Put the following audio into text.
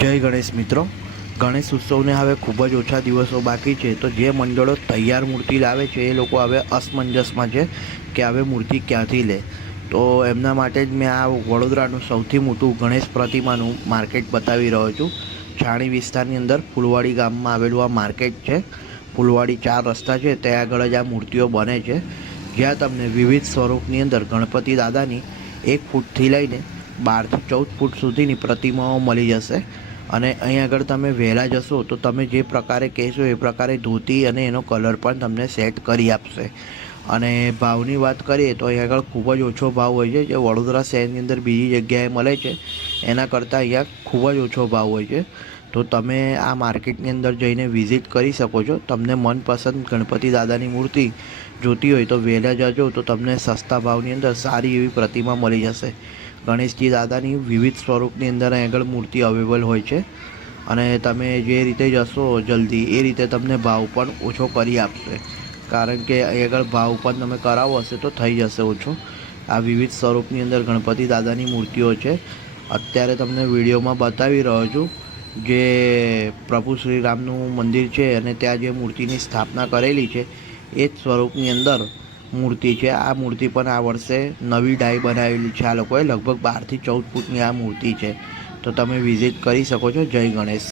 જય ગણેશ મિત્રો। ગણેશ ઉત્સવને હવે ખૂબ જ ઓછા દિવસો બાકી છે, તો જે મંડળો તૈયાર મૂર્તિ લાવે છે એ લોકો હવે અસમંજસમાં છે કે હવે મૂર્તિ ક્યાંથી લે। તો એમના માટે જ મેં આ વડોદરાનું સૌથી મોટું ગણેશ પ્રતિમાનું માર્કેટ બતાવી રહ્યો છું। છાણી વિસ્તારની અંદર ફૂલવાડી ગામમાં આવેલું આ માર્કેટ છે। ફૂલવાડી 4 રસ્તા છે ત્યાં આગળ જ આ મૂર્તિઓ બને છે, જ્યાં તમને વિવિધ સ્વરૂપની અંદર ગણપતિ દાદાની 1 ફૂટથી લઈને 12 થી 14 ફૂટ સુધીની પ્રતિમાઓ મળી જશે। અને અહીં આગળ તમે વહેલા જશો તો તમે જે પ્રકારે કહેશો એ પ્રકારે ધોતી અને એનો કલર પણ તમને સેટ કરી આપશે। અને ભાવની વાત કરીએ તો અહીં આગળ ખૂબ જ ઓછો ભાવ હોય છે, જે વડોદરા શહેરની અંદર બીજી જગ્યાએ મળે છે એના કરતાં અહીંયા ખૂબ જ ઓછો ભાવ હોય છે। તો તમે આ માર્કેટની અંદર જઈને વિઝિટ કરી શકો છો। તમને મનપસંદ ગણપતિ દાદાની મૂર્તિ જોતી હોય તો વહેલા જજો, તો તમને સસ્તા ભાવની અંદર સારી એવી પ્રતિમા મળી જશે। ગણેશજી દાદાની વિવિધ સ્વરૂપની અંદર અહીં આગળ મૂર્તિ અવેલેબલ હોય છે, અને તમે જે રીતે જશો જલ્દી એ રીતે તમને ભાવ પણ ઓછો કરી આપશે, કારણ કે અહીં આગળ ભાવ પણ તમે કરાવો હશે તો થઈ જશે ઓછો। આ વિવિધ સ્વરૂપની અંદર ગણપતિ દાદાની મૂર્તિઓ છે। અત્યારે તમને વિડીયોમાં બતાવી રહ્યો છું જે પ્રભુ શ્રી રામનું મંદિર છે અને ત્યાં જે મૂર્તિની સ્થાપના કરેલી છે એ જ સ્વરૂપની અંદર મૂર્તિ છે। આ મૂર્તિ પણ આ વર્ષે નવી ડાઈ બનાવેલી છે આ લોકોએ, લગભગ 12 થી 14 ફૂટની આ મૂર્તિ છે। તો તમે વિઝિટ કરી શકો છો। જય ગણેશ।